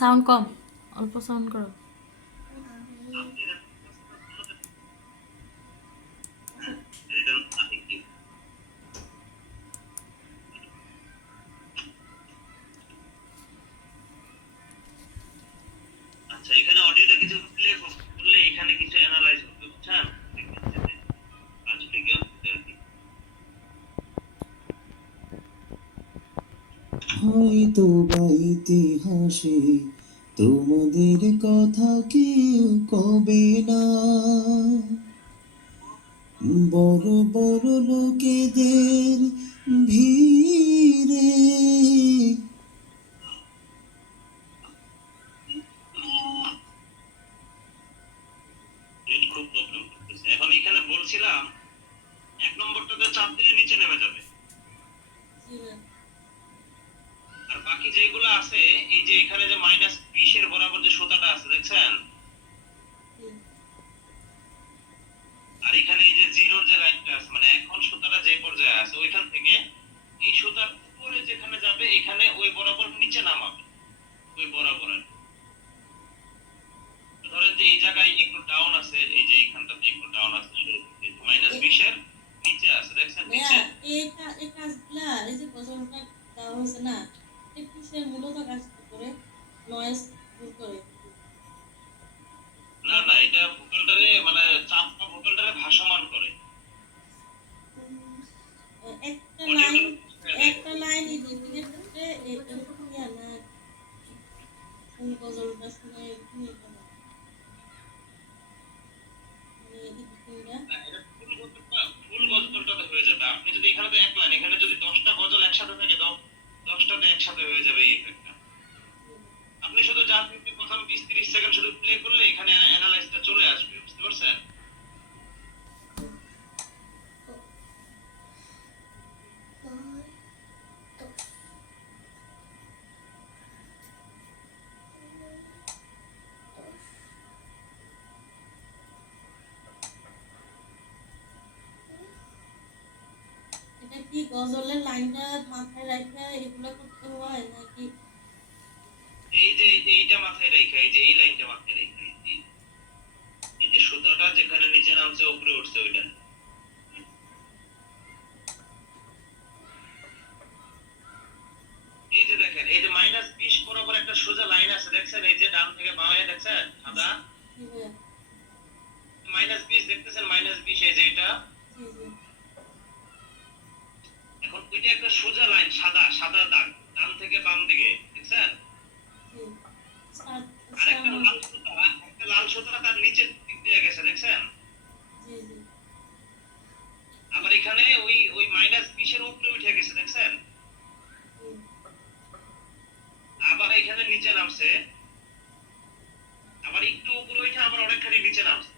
Sound কম, অল্প sound করো। আচ্ছা, এখানে অডিওটা কিছু প্লে করলে এখানে কিছু অ্যানালাইজ হবে, বুঝছেন? হয়তো বা ইতিহাসে তোমাদের কথা কেউ কবে না, বড় বড় লোকেদের ভিড়ে। খুব প্রবলেম করতেছে। এখন এখানে বলছিলাম 1 নম্বরটাতে চাপ দিলে নিচে নেমে যাবে, আর বাকি যেগুলো আছে এই যে এখানে যে -20 এর বরাবর যে সুতাটা আছে দেখছেন, আর এখানে এই যে জিরোর যে লাইনটা আছে, মানে এখন সুতাটা যে পর্যায়ে আছে ওইখান থেকে এই সুতার উপরে যেখানে যাবে এখানে ওই বরাবর নিচে নামাবে, ওই বরাবর। ধরেন যে এই জায়গায় একটু ডাউন আছে, এই যে এইখানটাতে একটু ডাউন আছে, -20 এর নিচে আছে দেখছেন নিচে। এই কাজগুলা এই যে গজলটা দেওয়া হয়েছে না, একটু সে মূলত কাজ করে নয়েজ দূর করে। না না, এটা ভোকালটারে মানে চাপটা ভোকালটারে ভাসমান করে। একটা লাইন এডিটিংয়ের ক্ষেত্রে এরকম ইয়া না, কোন গজলটা শুনে নিয়ে কেন মানে এডিটিংটা ফুল গজলটাতে হয়ে যাবে। আপনি যদি এখানে তো এক লাইন, এখানে যদি 10টা গজল একসাথে থাকে দাও, 10টাতে একসাথে হয়ে যাবে এই ইফেক্টটা। আপনি শুধু যা কিন্তু প্রথম 20-30 সেকেন্ড শুধু প্লে করলে এখানে অ্যানালাইসটা চলে আসবে, বুঝতে পারছেন? এটা কি গজলের লাইনটা মাথায় রাখে এগুলো করতে হয় নাকি? এই যে এইটা মাথায় রাখা, এই যে এই লাইনটা মাথায় রাখা, এই যে সুতাটা যেখানে নিচে নামছে উপরে উঠছে ওইটা। এই যে দেখেন এই যে -20 বরাবর একটা সোজা লাইন আছে দেখছেন, এই যে ডান থেকে বামে দেখছেন সাদা -20 দেখতেছেন, -20 এই যে এটা। এখন ওইটা একটা সোজা লাইন, সাদা সাদা দাগ ডান থেকে বাম দিকে দেখছেন। আর একটা লাল সুতা তার নিচের দিক দিয়ে গেছে দেখছেন। আবার এখানে ওই ওই -20 এর উপরে উঠে গেছে দেখছেন। আবার এখানে নিচে নামছে, আবার একটু উপরে উঠে আবার অনেকখানি নিচে নামছে,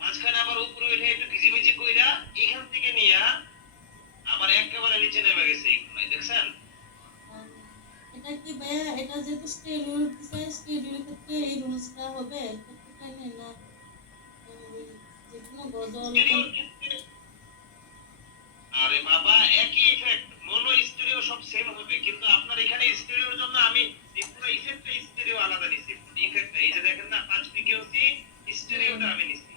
মাঝখানে আবার উপরে উঠে একটু ভিজিভিজি কইরা এখান থেকে নিয়ে আবার একেবারে নিচে নেমে গেছে এই কোনায় দেখছেন। এটা কি ভাইয়া, এটা যেহেতু স্টেডিওর দিছে, স্টেডিওর ক্ষেত্রে এই রুলসটা হবে প্রত্যেক টাইমে না যে কোনো গজল? আরে বাবা, একই ইফেক্ট, মোনো স্টেরিও সব সেম হবে, কিন্তু আপনার এখানে স্টেরিওর জন্য আমি এই পুরো ইফেক্টটা স্টেরিও আলাদা নিছি। ইফেক্টটা এই যে দেখেন না 5 ফ্রিকোয়েন্সি স্টেরিওটা আমি নিছি,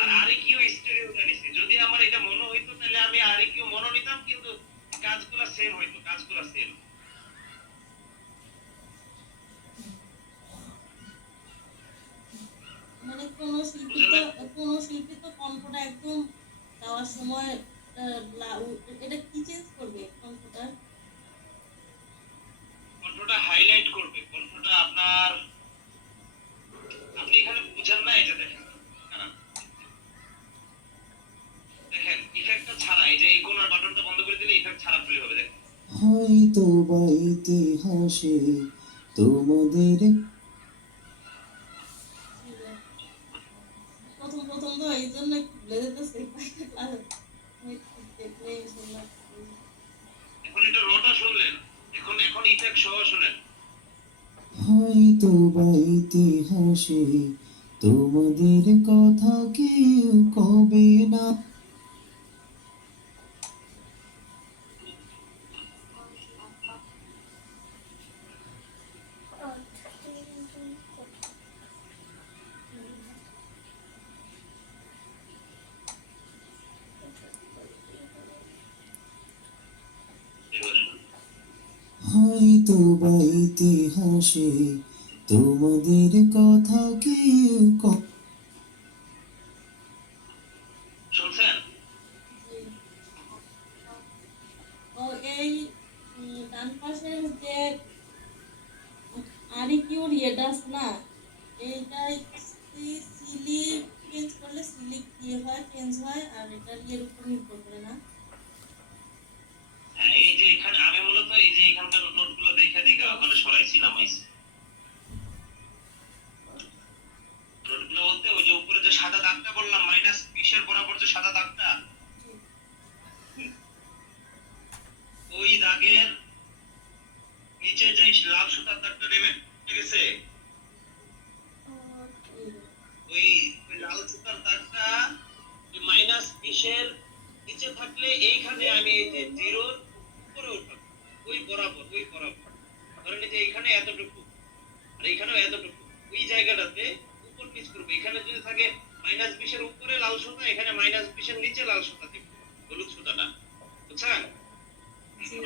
আর আরইকিউ স্টেরিওটা নিছি। যদি আমার এটা মোনো হইতো তাহলে আমি আরইকিউ মোনো নিতাম, কিন্তু কাজগুলো সেম হইতো, কাজগুলো সেম। মানে কোনো শিল্পী তো কণ্ঠটা একদম দেওয়ার সময় এটা কি চেঞ্জ করবে কণ্ঠটা? কন্ট্রোলটা হাইলাইট করবে, কন্ট্রোলটা আপনার, আপনি এখানে বুঝেন না, এই যে দেখেন দেখেন ইফেক্টটা ছাড়া, এই যে এই কোণার বাটনটা বন্ধ করে দিলে ইফেক্ট ছাড়া প্লে হবে দেখেন। হয়তো বা ইতিহাসে তোমাদের প্রথম তো এই জন্য একটু ভুলে যেতেছে। এখন এটা রটা শুনলেন, এখন এখন ইফেক্ট সহ শুনেন। হয়তো বা ইতিহাসে তোমাদের কথা কেউ কবে না। হয়তো বা ইতিহাসে তোমাদের কথা কেউ শুনছেন? জি। ও এই ডান পাশের যে আরিকিউর ইয়েটা আছে না, এইটা সিলি চেঞ্জ করলে সিলি ইয়ে হয়, চেঞ্জ হয়, আর এটা ইয়ের উপর নির্ভর করে না। হ্যাঁ, এই যে এখানে আমি মূলত এই যে এখানকার নোটগুলো দেখে দেখে ওখানে সরাইছিলাম আইসি। নোটগুলো বলতে ওই যে উপরে যে সাদা দাগটা বললাম -20 বরাবর যে সাদা দাগটা, ওই দাগের নিচে যে লাল সুতার দাগটা নেমে গেছে, ওই ওই লাল সুতার দাগটা ওই -20 নিচে থাকলে এইখানে আমি এই যে জিরোর উপরে উঠাবো, ওই বরাবর ধরেন এই যে এখানে এতটুকু আর এখানেও এতটুকু, ওই জায়গাটাতে উপর নিচ করবো। এখানে যদি থাকে -20 উপরে লাল সুতা, এখানে -20 নিচে লাল সুতা দেবো, হলুদ সুতাটা, বুঝছেন? জি।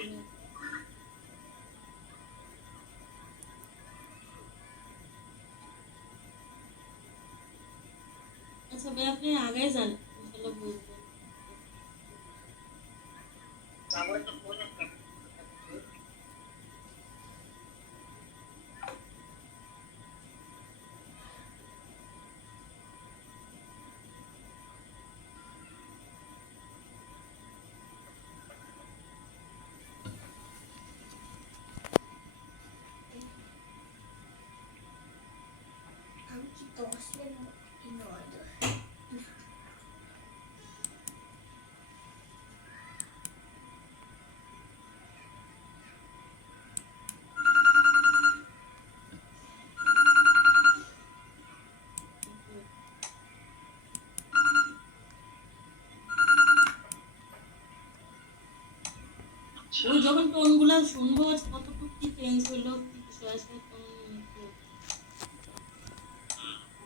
আচ্ছা ভাই, আপনি আগে যান, ইনশাল্লাহ বুঝবো। আমার একটা ফোন আপনার ওই যখন টোনগুলা শুনবো কতটুকু কি চেঞ্জ হইলো, কি বিষয় আছে, তখন একটু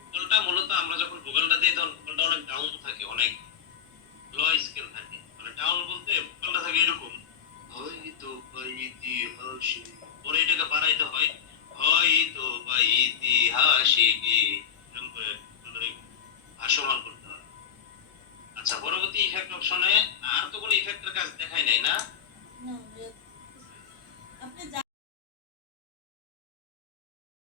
ভোকালটা মূলত আমরা যখন ভোকালটা দিই তখন ভোকালটা অনেক ডাউন থাকে, অনেক লো স্কেল থাকে। মানে ডাউন বলতে ভোকালটা থাকে এরকম, হয়তো বা ইতিহাসে, পরে এটাকে বাড়াইতে হয় হয়তো বা ইতিহাসে গিয়ে এরকম করে ভোকালটাকে ভাসমান করতে হয়। আচ্ছা, পরবর্তী ইফেক্ট অপশনে আর তো কোনো ইফেক্টের কাজ দেখাই নাই না?